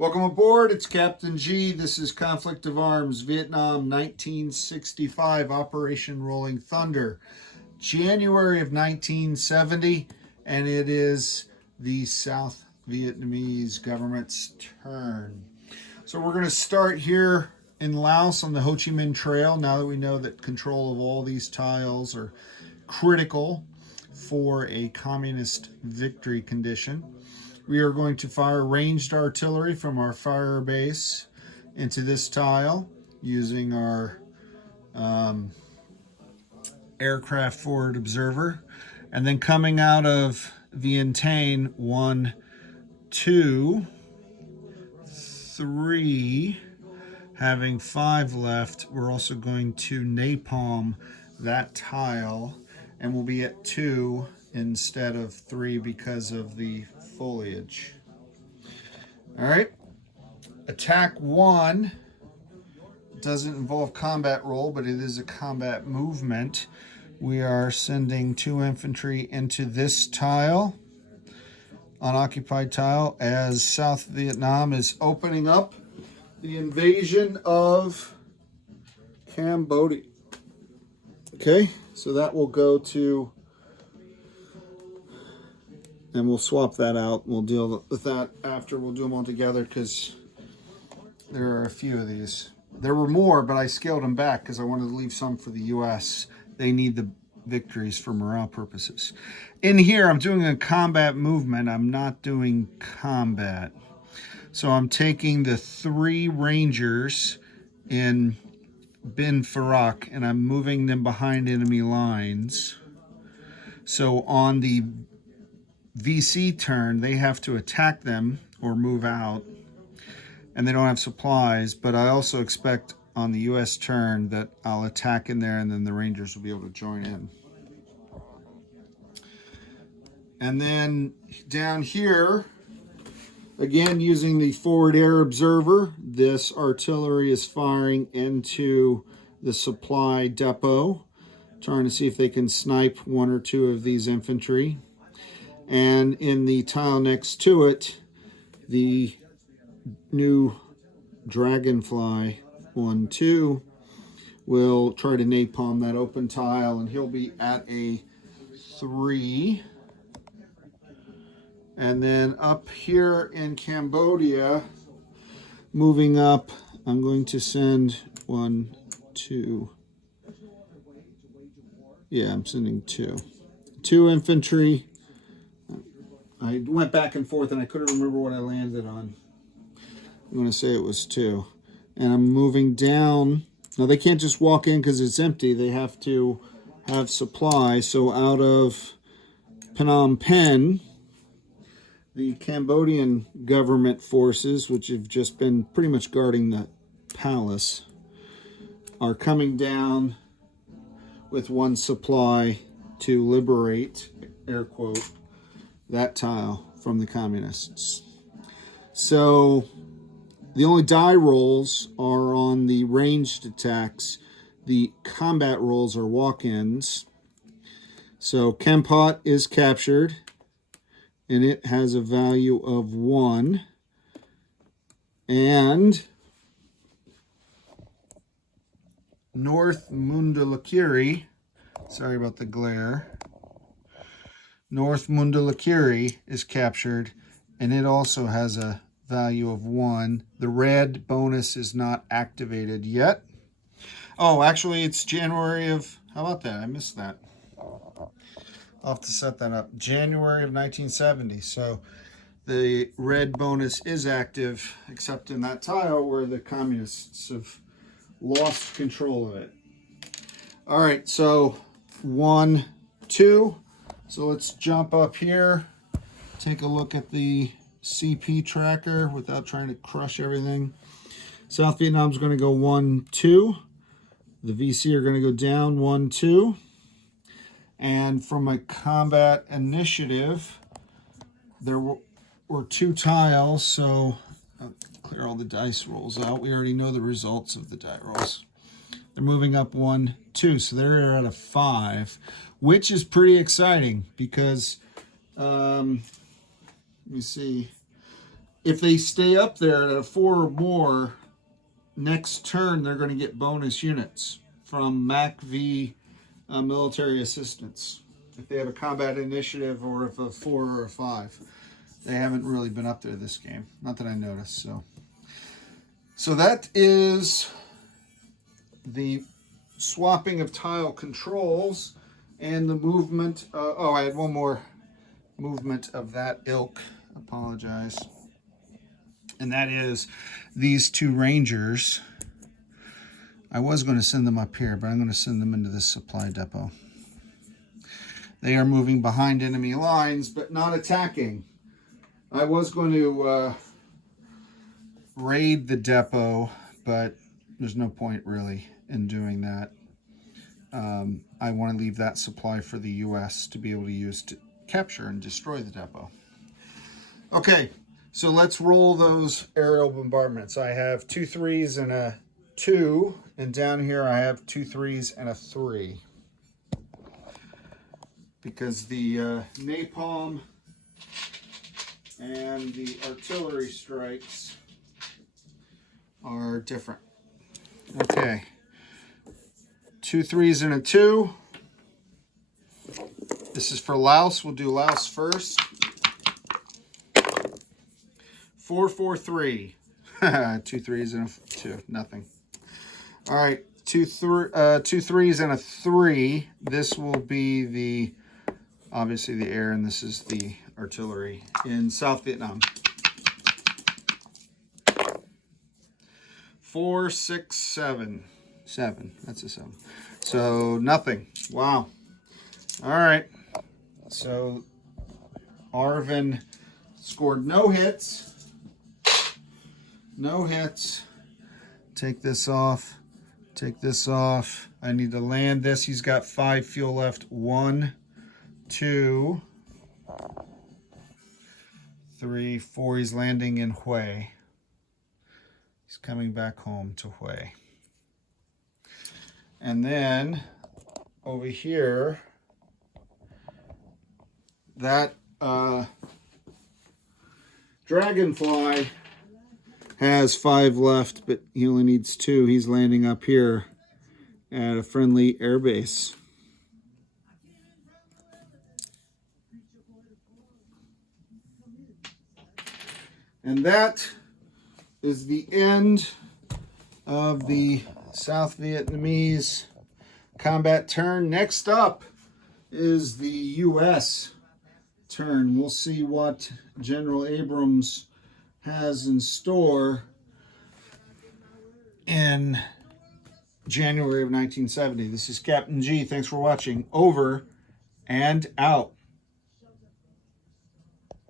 Welcome aboard. It's Captain G. This is Conflict of Arms, Vietnam, 1965, Operation Rolling Thunder, January of 1970, and it is the South Vietnamese government's turn. So we're going to start here in Laos on the Ho Chi Minh Trail, now that we know that control of all these tiles are critical for a communist victory condition. We are going to fire ranged artillery from our fire base into this tile using our aircraft forward observer. And then coming out of Vien Thanh, 1, 2, 3, having 5 left, we're also going to napalm that tile, and we'll be at 2 instead of 3 because of the foliage. All right, attack 1 doesn't involve combat roll, but it is a combat movement. We are sending 2 infantry into this tile, unoccupied tile, as South Vietnam is opening up the invasion of Cambodia. Okay, so that will go to, and we'll swap that out. We'll deal with that after. We'll do them all together because there are a few of these. There were more, but I scaled them back because I wanted to leave some for the U.S. They need the victories for morale purposes. In here, I'm doing a combat movement. I'm not doing combat. So I'm taking the 3 Rangers in Bin Pharak, and I'm moving them behind enemy lines. So on the VC turn, they have to attack them or move out, and they don't have supplies. But I also expect on the US turn that I'll attack in there, and then the Rangers will be able to join in. And then down here, again using the forward air observer, this artillery is firing into the supply depot, trying to see if they can snipe 1 or 2 of these infantry. And in the tile next to it, the new Dragonfly 1, 2 will try to napalm that open tile, and he'll be at a 3. And then up here in Cambodia, moving up, I'm going to send 1, 2. Yeah, I'm sending 2. 2 infantry. I went back and forth and I couldn't remember what I landed on. I'm going to say it was 2. And I'm moving down. Now they can't just walk in because it's empty. They have to have supply. So out of Phnom Penh, the Cambodian government forces, which have just been pretty much guarding the palace, are coming down with 1 supply to liberate, air quote, that tile from the communists. So the only die rolls are on the ranged attacks. The combat rolls are walk-ins. So Kempot is captured, and it has a value of 1. And North Mundalakiri, sorry about the glare, North Mundalakiri is captured, and it also has a value of 1. The red bonus is not activated yet. Oh, actually, it's January of, how about that? I missed that. I'll have to set that up. January of 1970. So the red bonus is active, except in that tile where the communists have lost control of it. All right, so 1, 2. So let's jump up here, take a look at the CP tracker without trying to crush everything. South Vietnam's going to go 1, 2. The VC are going to go down 1, 2. And from a combat initiative, there were 2 tiles, so I'll clear all the dice rolls out. We already know the results of the die rolls. They're moving up 1, 2, so they're at a 5, which is pretty exciting because, let me see, if they stay up there at a 4 or more, next turn they're going to get bonus units from MAC-V military assistance. If they have a combat initiative or if a 4 or a 5. They haven't really been up there this game. Not that I noticed. So that is the swapping of tile controls and the movement. Oh, I had one more movement of that ilk. Apologize. And that is these 2 Rangers. I was going to send them up here, but I'm going to send them into this supply depot. They are moving behind enemy lines, but not attacking. I was going to raid the depot, but there's no point really in doing that. I want to leave that supply for the U.S. to be able to use to capture and destroy the depot. Okay, so let's roll those aerial bombardments. I have 2 3s and a 2, and down here I have 2 3s and a 3. Because the napalm and the artillery strikes are different. Okay. 2 3s and a 2. This is for Laos. We'll do Laos first. 4 4 3. 2 3s and a 2. Nothing. All right. 2 3s and a 3. This will be the obviously the air, and this is the artillery in South Vietnam. 4 6 7. 7. That's a 7. So nothing. Wow. All right. So ARVN scored no hits. No hits. Take this off. Take this off. I need to land this. He's got 5 fuel left. 1, 2, 3, 4. He's landing in Hue. He's coming back home to Hue. And then over here, that Dragonfly has 5 left, but he only needs 2. He's landing up here at a friendly airbase. And that is the end of the South Vietnamese combat turn. Next up is the U.S. turn. We'll see what General Abrams has in store in January of 1970. This is Captain G. Thanks for watching. Over and out.